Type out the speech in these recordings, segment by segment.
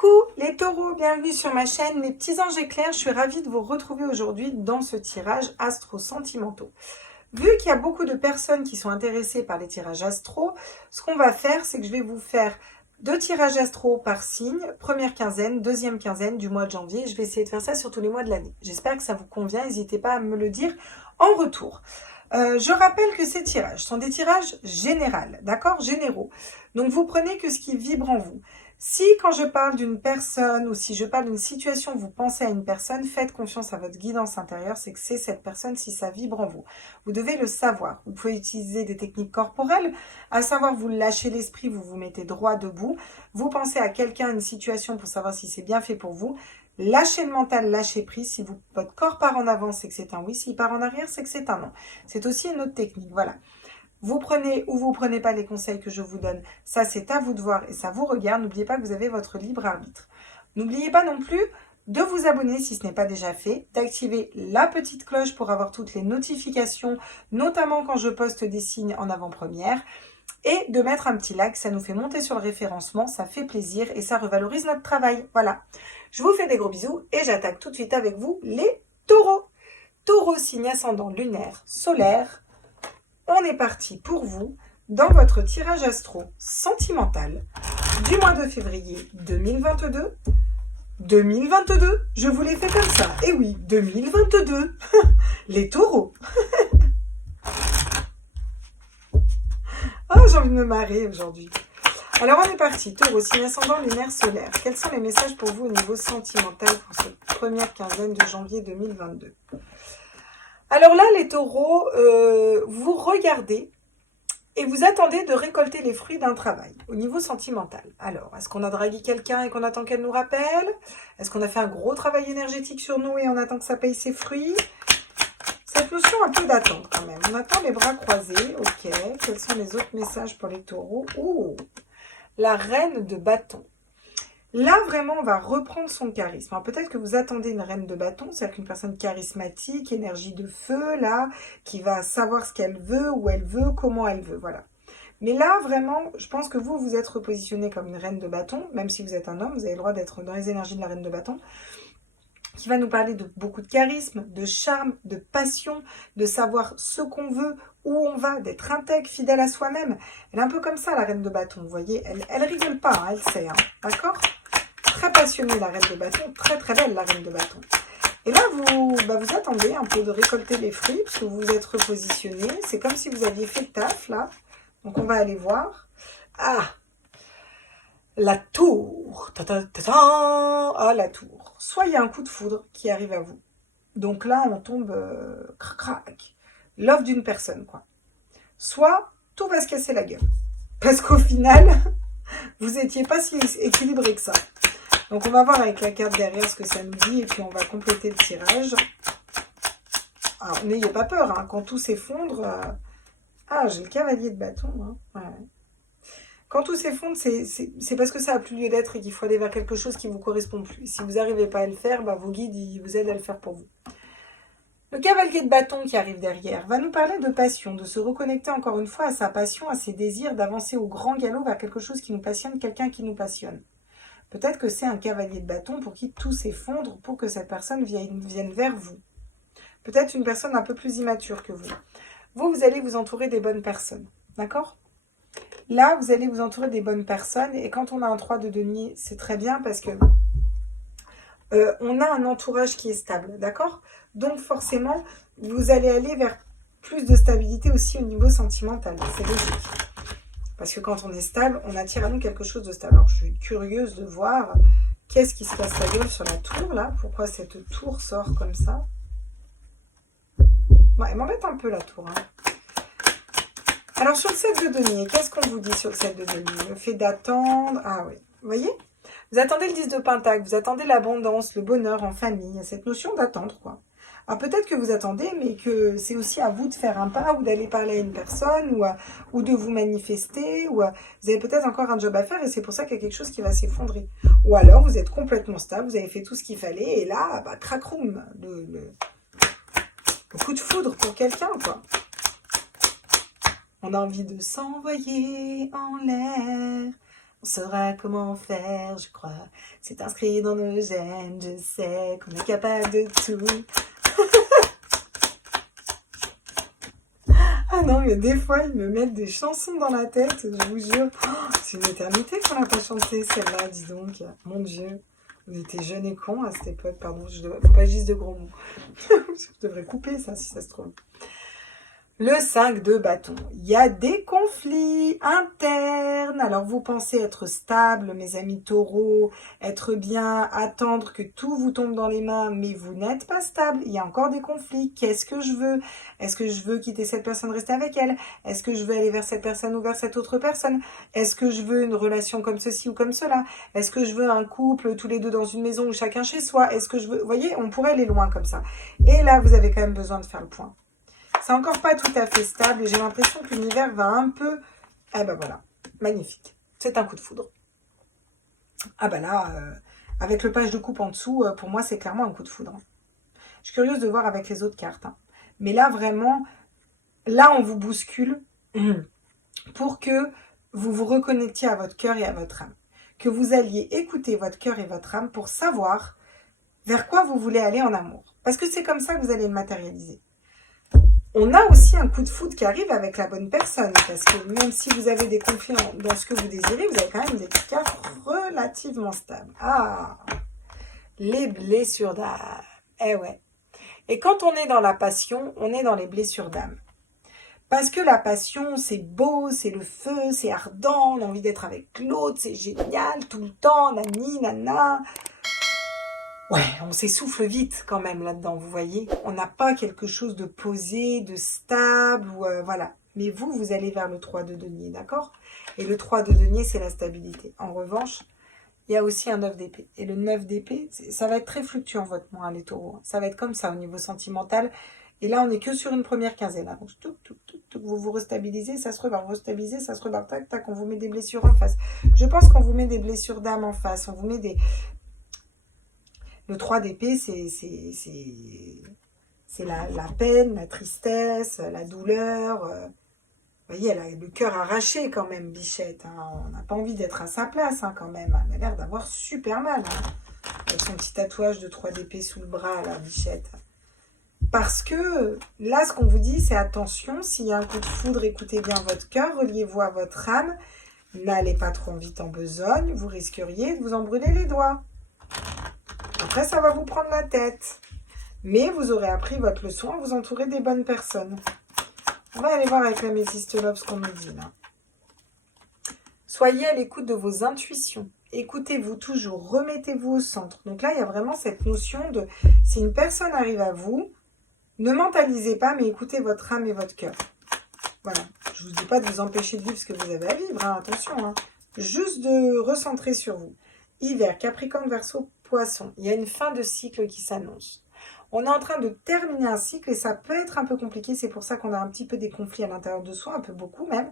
Coucou les taureaux, bienvenue sur ma chaîne, mes petits anges éclairs, je suis ravie de vous retrouver aujourd'hui dans ce tirage astro-sentimentaux. Vu qu'il y a beaucoup de personnes qui sont intéressées par les tirages astro, ce qu'on va faire, c'est que je vais vous faire 2 tirages astro par signe, première quinzaine, deuxième quinzaine du mois de janvier. Je vais essayer de faire ça sur tous les mois de l'année. J'espère que ça vous convient, n'hésitez pas à me le dire en retour. Je rappelle que ces tirages sont des tirages généraux, d'accord, généraux. Donc vous prenez que ce qui vibre en vous. Si quand je parle d'une personne ou si je parle d'une situation, vous pensez à une personne, faites confiance à votre guidance intérieure, c'est que c'est cette personne si ça vibre en vous. Vous devez le savoir. Vous pouvez utiliser des techniques corporelles, à savoir vous lâchez l'esprit, vous vous mettez droit debout, vous pensez à quelqu'un, une situation pour savoir si c'est bien fait pour vous. Lâchez le mental, lâchez prise. Si votre corps part en avant, c'est que c'est un oui. S'il part en arrière, c'est que c'est un non. C'est aussi une autre technique. Voilà. Vous prenez ou vous prenez pas les conseils que je vous donne. Ça, c'est à vous de voir et ça vous regarde. N'oubliez pas que vous avez votre libre arbitre. N'oubliez pas non plus de vous abonner si ce n'est pas déjà fait, d'activer la petite cloche pour avoir toutes les notifications, notamment quand je poste des signes en avant-première, et de mettre un petit like, ça nous fait monter sur le référencement, ça fait plaisir et ça revalorise notre travail. Voilà, je vous fais des gros bisous et j'attaque tout de suite avec vous les taureaux. Taureau, signe ascendant lunaire, solaire. On est parti pour vous dans votre tirage astro sentimental du mois de février 2022. 2022, je vous l'ai fait comme ça. Et oui, 2022, les taureaux. Oh, j'ai envie de me marrer aujourd'hui. Alors, on est parti. Taureau, signe ascendant lunaire solaire. Quels sont les messages pour vous au niveau sentimental pour cette première quinzaine de janvier 2022 ? Alors là, les taureaux, vous regardez et vous attendez de récolter les fruits d'un travail au niveau sentimental. Alors, est-ce qu'on a dragué quelqu'un et qu'on attend qu'elle nous rappelle ? Est-ce qu'on a fait un gros travail énergétique sur nous et on attend que ça paye ses fruits ? Cette notion un peu d'attente quand même. On attend les bras croisés, ok. Quels sont les autres messages pour les taureaux ? Oh, la reine de bâton. Là, vraiment, on va reprendre son charisme. Alors, peut-être que vous attendez une reine de bâton, c'est-à-dire qu'une personne charismatique, énergie de feu, là, qui va savoir ce qu'elle veut, où elle veut, comment elle veut, voilà. Mais là, vraiment, je pense que vous, vous êtes repositionné comme une reine de bâton, même si vous êtes un homme, vous avez le droit d'être dans les énergies de la reine de bâton, qui va nous parler de beaucoup de charisme, de charme, de passion, de savoir ce qu'on veut, où on va, d'être intègre, fidèle à soi-même. Elle est un peu comme ça, la reine de bâton, vous voyez. Elle rigole pas, hein, elle sait, hein, d'accord ? Très passionnée, la reine de bâton. Très, très belle, la reine de bâton. Et là, vous attendez un peu de récolter les fruits, puisque vous vous êtes repositionné. C'est comme si vous aviez fait le taf, là. Donc, on va aller voir. Ah, la tour. Ta -ta -ta -ta. Ah, la tour. Soit il y a un coup de foudre qui arrive à vous. Donc là, on tombe crac, crac. L'offre d'une personne, quoi. Soit tout va se casser la gueule. Parce qu'au final, vous n'étiez pas si équilibré que ça. Donc, on va voir avec la carte derrière ce que ça nous dit et puis on va compléter le tirage. Alors, n'ayez pas peur, hein, quand tout s'effondre... Ah, j'ai le cavalier de bâton. Hein. Ouais. Quand tout s'effondre, c'est parce que ça n'a plus lieu d'être et qu'il faut aller vers quelque chose qui ne vous correspond plus. Si vous n'arrivez pas à le faire, vos guides ils vous aident à le faire pour vous. Le cavalier de bâton qui arrive derrière va nous parler de passion, de se reconnecter encore une fois à sa passion, à ses désirs, d'avancer au grand galop vers quelque chose qui nous passionne, quelqu'un qui nous passionne. Peut-être que c'est un cavalier de bâton pour qui tout s'effondre pour que cette personne vienne vers vous. Peut-être une personne un peu plus immature que vous. Vous allez vous entourer des bonnes personnes. D'accord ? Là, vous allez vous entourer des bonnes personnes. Et quand on a un 3 de denier, c'est très bien parce que on a un entourage qui est stable. D'accord ? Donc forcément, vous allez aller vers plus de stabilité aussi au niveau sentimental. C'est logique. Parce que quand on est stable, on attire à nous quelque chose de stable. Alors, je suis curieuse de voir qu'est-ce qui se passe la gueule sur la tour, là. Pourquoi cette tour sort comme ça ? Ouais, elle m'embête un peu, la tour. Hein. Alors, sur le 7 de denier, qu'est-ce qu'on vous dit sur le 7 de denier ? Le fait d'attendre... Ah oui, vous voyez ? Vous attendez le 10 de pentacle, vous attendez l'abondance, le bonheur en famille. Il y a cette notion d'attendre, quoi. Alors peut-être que vous attendez, mais que c'est aussi à vous de faire un pas ou d'aller parler à une personne ou de vous manifester. Vous avez peut-être encore un job à faire et c'est pour ça qu'il y a quelque chose qui va s'effondrer. Ou alors vous êtes complètement stable, vous avez fait tout ce qu'il fallait et là, cracroum, le coup de foudre pour quelqu'un, quoi. On a envie de s'envoyer en l'air On saura comment faire, je crois. C'est inscrit dans nos gènes, je sais qu'on est capable de tout. Ah non, mais des fois, ils me mettent des chansons dans la tête, je vous jure. Oh, c'est une éternité qu'on n'a pas chanté celle-là, dis donc. Mon Dieu, on était jeunes et cons à cette époque, pardon. Faut pas que je dise de gros mots. Je devrais couper ça, si ça se trouve. Le 5 de bâton. Il y a des conflits internes. Alors, vous pensez être stable, mes amis taureaux, être bien, attendre que tout vous tombe dans les mains, mais vous n'êtes pas stable. Il y a encore des conflits. Qu'est-ce que je veux? Est-ce que je veux quitter cette personne, rester avec elle? Est-ce que je veux aller vers cette personne ou vers cette autre personne? Est-ce que je veux une relation comme ceci ou comme cela? Est-ce que je veux un couple tous les deux dans une maison ou chacun chez soi? Est-ce que je veux... Vous voyez, on pourrait aller loin comme ça. Et là, vous avez quand même besoin de faire le point. C'est encore pas tout à fait stable et j'ai l'impression que l'univers va un peu... Ah ben voilà, magnifique. C'est un coup de foudre. Ah ben là, avec le page de coupe en dessous, pour moi, c'est clairement un coup de foudre. Je suis curieuse de voir avec les autres cartes. Hein. Mais là, vraiment, là, on vous bouscule pour que vous vous reconnectiez à votre cœur et à votre âme. Que vous alliez écouter votre cœur et votre âme pour savoir vers quoi vous voulez aller en amour. Parce que c'est comme ça que vous allez le matérialiser. On a aussi un coup de foudre qui arrive avec la bonne personne, parce que même si vous avez des conflits dans ce que vous désirez, vous avez quand même des cartes relativement stables. Ah, les blessures d'âme. Eh ouais. Et quand on est dans la passion, on est dans les blessures d'âme. Parce que la passion, c'est beau, c'est le feu, c'est ardent, on a envie d'être avec l'autre, c'est génial, tout le temps, nani, nana. Ouais, on s'essouffle vite quand même là-dedans, vous voyez. On n'a pas quelque chose de posé, de stable, ou voilà. Mais vous, vous allez vers le 3 de denier, d'accord? Et le 3 de denier, c'est la stabilité. En revanche, il y a aussi un 9 d'épée. Et le 9 d'épée, ça va être très fluctuant, votre mois, les taureaux. Ça va être comme ça au niveau sentimental. Et là, on n'est que sur une première quinzaine. Hein. Donc, vous vous restabilisez, ça se rebarre. Vous restabilisez, ça se rebarre. Tac, tac, on vous met des blessures en face. Je pense qu'on vous met des blessures d'âme en face. On vous met des... Le 3 d'épée, c'est la peine, la tristesse, la douleur. Vous voyez, elle a le cœur arraché quand même, Bichette. Hein. On n'a pas envie d'être à sa place hein, quand même. Elle a l'air d'avoir super mal. Hein. Avec son petit tatouage de 3 d'épée sous le bras, la Bichette. Parce que là, ce qu'on vous dit, c'est attention, s'il y a un coup de foudre, écoutez bien votre cœur, reliez-vous à votre âme. N'allez pas trop vite en besogne, vous risqueriez de vous en brûler les doigts. Après, ça va vous prendre la tête. Mais vous aurez appris votre leçon à vous entourer des bonnes personnes. On va aller voir avec la Métiste Love ce qu'on nous dit là. Soyez à l'écoute de vos intuitions. Écoutez-vous toujours. Remettez-vous au centre. Donc là, il y a vraiment cette notion de... Si une personne arrive à vous, ne mentalisez pas, mais écoutez votre âme et votre cœur. Voilà. Je ne vous dis pas de vous empêcher de vivre ce que vous avez à vivre. Hein. Attention. Hein. Juste de recentrer sur vous. Hiver, Capricorne, Verseau, Poisson. Il y a une fin de cycle qui s'annonce. On est en train de terminer un cycle et ça peut être un peu compliqué. C'est pour ça qu'on a un petit peu des conflits à l'intérieur de soi, un peu beaucoup même.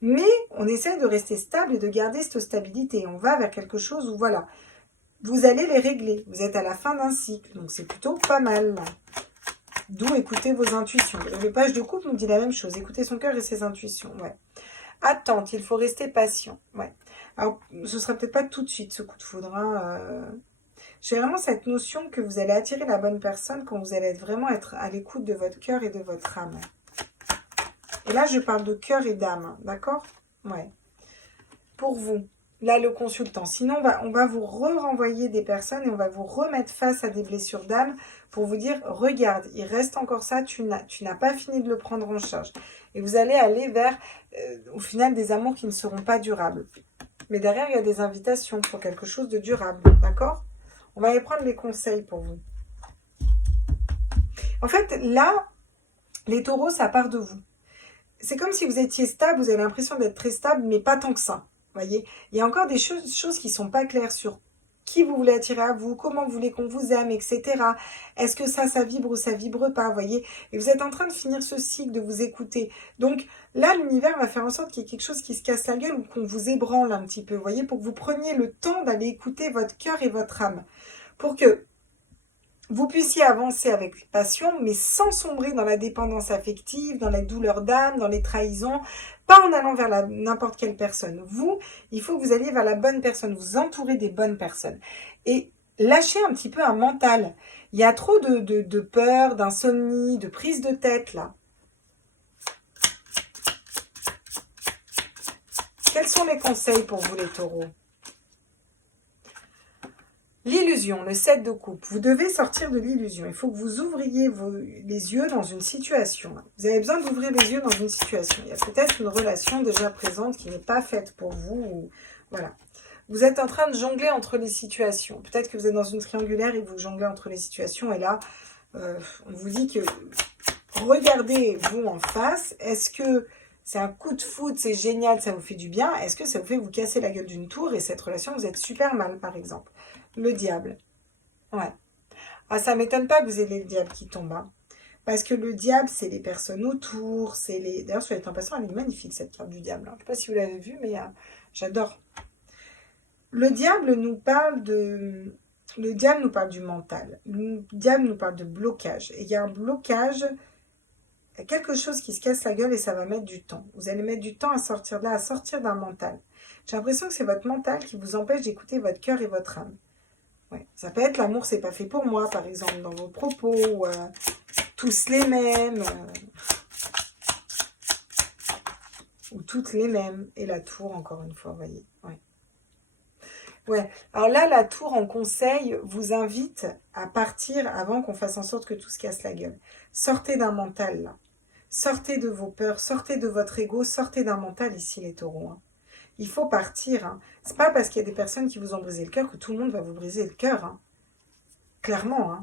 Mais on essaie de rester stable et de garder cette stabilité. On va vers quelque chose où, voilà, vous allez les régler. Vous êtes à la fin d'un cycle, donc c'est plutôt pas mal. D'où écouter vos intuitions. Le page de couple nous dit la même chose. Écoutez son cœur et ses intuitions. Ouais. Attente, il faut rester patient. Ouais. Alors, ce sera peut-être pas tout de suite ce coup de foudre. Hein. J'ai vraiment cette notion que vous allez attirer la bonne personne quand vous allez vraiment être à l'écoute de votre cœur et de votre âme. Et là, je parle de cœur et d'âme, d'accord? Ouais. Pour vous, là, le consultant. Sinon, on va vous renvoyer des personnes et on va vous remettre face à des blessures d'âme pour vous dire, regarde, il reste encore ça, tu n'as pas fini de le prendre en charge. Et vous allez aller vers, au final, des amours qui ne seront pas durables. Mais derrière, il y a des invitations pour quelque chose de durable, d'accord? On va aller prendre les conseils pour vous. En fait, là, les taureaux, ça part de vous. C'est comme si vous étiez stable, vous avez l'impression d'être très stable, mais pas tant que ça. Voyez, il y a encore des choses qui ne sont pas claires sur qui vous voulez attirer à vous, comment vous voulez qu'on vous aime, etc. Est-ce que ça vibre ou ça vibre pas, voyez? Et vous êtes en train de finir ce cycle, de vous écouter. Donc là, l'univers va faire en sorte qu'il y ait quelque chose qui se casse la gueule ou qu'on vous ébranle un petit peu, voyez, pour que vous preniez le temps d'aller écouter votre cœur et votre âme. Pour que vous puissiez avancer avec passion, mais sans sombrer dans la dépendance affective, dans les douleurs d'âme, dans les trahisons, pas en allant vers n'importe quelle personne. Vous, il faut que vous alliez vers la bonne personne, vous entourez des bonnes personnes. Et lâchez un petit peu un mental. Il y a trop de peur, d'insomnie, de prise de tête, là. Quels sont les conseils pour vous, les taureaux? L'illusion, le 7 de coupe. Vous devez sortir de l'illusion. Il faut que vous ouvriez les yeux dans une situation. Vous avez besoin d'ouvrir les yeux dans une situation. Il y a peut-être une relation déjà présente qui n'est pas faite pour vous. Ou, voilà. Vous êtes en train de jongler entre les situations. Peut-être que vous êtes dans une triangulaire et vous jonglez entre les situations. Et là, on vous dit que regardez-vous en face. Est-ce que c'est un coup de foudre, c'est génial, ça vous fait du bien? Est-ce que ça vous fait vous casser la gueule d'une tour et cette relation, vous êtes super mal, par exemple? Le diable. Ouais. Ah, ça m'étonne pas que vous ayez le diable qui tombe. Hein. Parce que le diable, c'est les personnes autour. C'est les. D'ailleurs, sur les temps passants, elle est magnifique, cette carte du diable. Hein. Je ne sais pas si vous l'avez vue, mais j'adore. Le diable nous parle de. Le diable nous parle du mental. Le diable nous parle de blocage. Et il y a un blocage, il y a quelque chose qui se casse la gueule et ça va mettre du temps. Vous allez mettre du temps à sortir de là, à sortir d'un mental. J'ai l'impression que c'est votre mental qui vous empêche d'écouter votre cœur et votre âme. Ouais. Ça peut être l'amour, c'est pas fait pour moi, par exemple, dans vos propos, ou, tous les mêmes, ou toutes les mêmes, et la tour, encore une fois, vous voyez. Ouais. Ouais. Alors là, la tour en conseil vous invite à partir avant qu'on fasse en sorte que tout se casse la gueule. Sortez d'un mental, là. Sortez de vos peurs, sortez de votre ego, sortez d'un mental ici, les taureaux. Hein. Il faut partir. Hein. C'est pas parce qu'il y a des personnes qui vous ont brisé le cœur que tout le monde va vous briser le cœur. Hein. Clairement. Hein.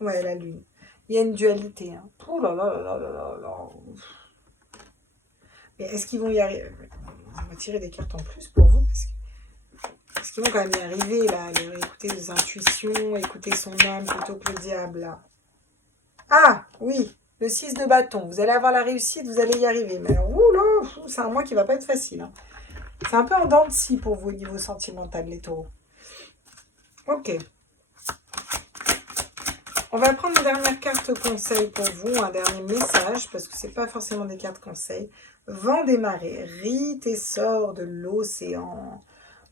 Ouais, la lune. Il y a une dualité. Hein. Oh là là là là là là. Mais est-ce qu'ils vont y arriver? On va tirer des cartes en plus pour vous. Est-ce qu'ils vont quand même y arriver, là? Écouter les intuitions, écouter son âme plutôt que le diable, là. Ah, oui. Le 6 de bâton. Vous allez avoir la réussite, vous allez y arriver. Mais alors, oula, c'est un mois qui va pas être facile. Hein. C'est un peu en dents de scie pour vous au niveau sentimental, les taureaux. Ok. On va prendre une dernière carte conseil pour vous, un dernier message, parce que ce n'est pas forcément des cartes conseil. Vent des marées, rite et sort de l'océan.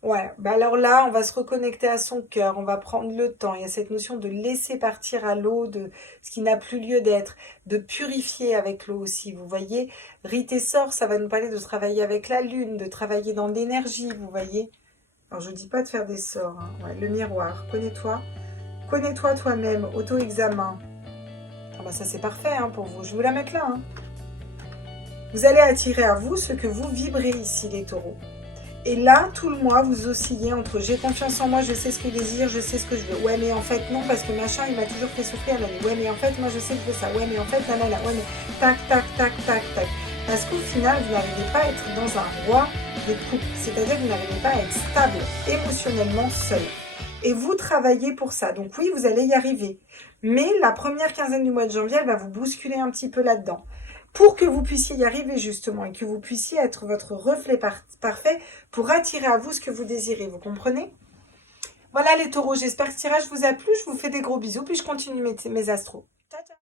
Ouais, bah alors là, on va se reconnecter à son cœur, on va prendre le temps. Il y a cette notion de laisser partir à l'eau de ce qui n'a plus lieu d'être, de purifier avec l'eau aussi, vous voyez. Rite et sort, ça va nous parler de travailler avec la lune, de travailler dans l'énergie, vous voyez. Alors, je ne dis pas de faire des sorts, hein. Ouais, le miroir, connais-toi. Connais-toi toi-même, auto-examen. Ah bah ça, c'est parfait hein, pour vous. Je vais vous la mettre là. Hein. Vous allez attirer à vous ce que vous vibrez ici, les taureaux. Et là, tout le mois, vous oscillez entre j'ai confiance en moi, je sais ce que je désire, je sais ce que je veux. Ouais, mais en fait, non, parce que machin, il m'a toujours fait souffrir. Là. Ouais, mais en fait, moi, je sais que je veux ça. Ouais, mais en fait, là. Ouais, mais tac, tac, tac, tac, tac. Parce qu'au final, vous n'arrivez pas à être dans un roi de coupe. C'est-à-dire que vous n'arrivez pas à être stable émotionnellement seul. Et vous travaillez pour ça. Donc oui, vous allez y arriver. Mais la première quinzaine du mois de janvier, elle va vous bousculer un petit peu là-dedans. Pour que vous puissiez y arriver justement et que vous puissiez être votre reflet parfait pour attirer à vous ce que vous désirez. Vous comprenez? Voilà les taureaux, j'espère que ce tirage vous a plu. Je vous fais des gros bisous, puis je continue mes astros.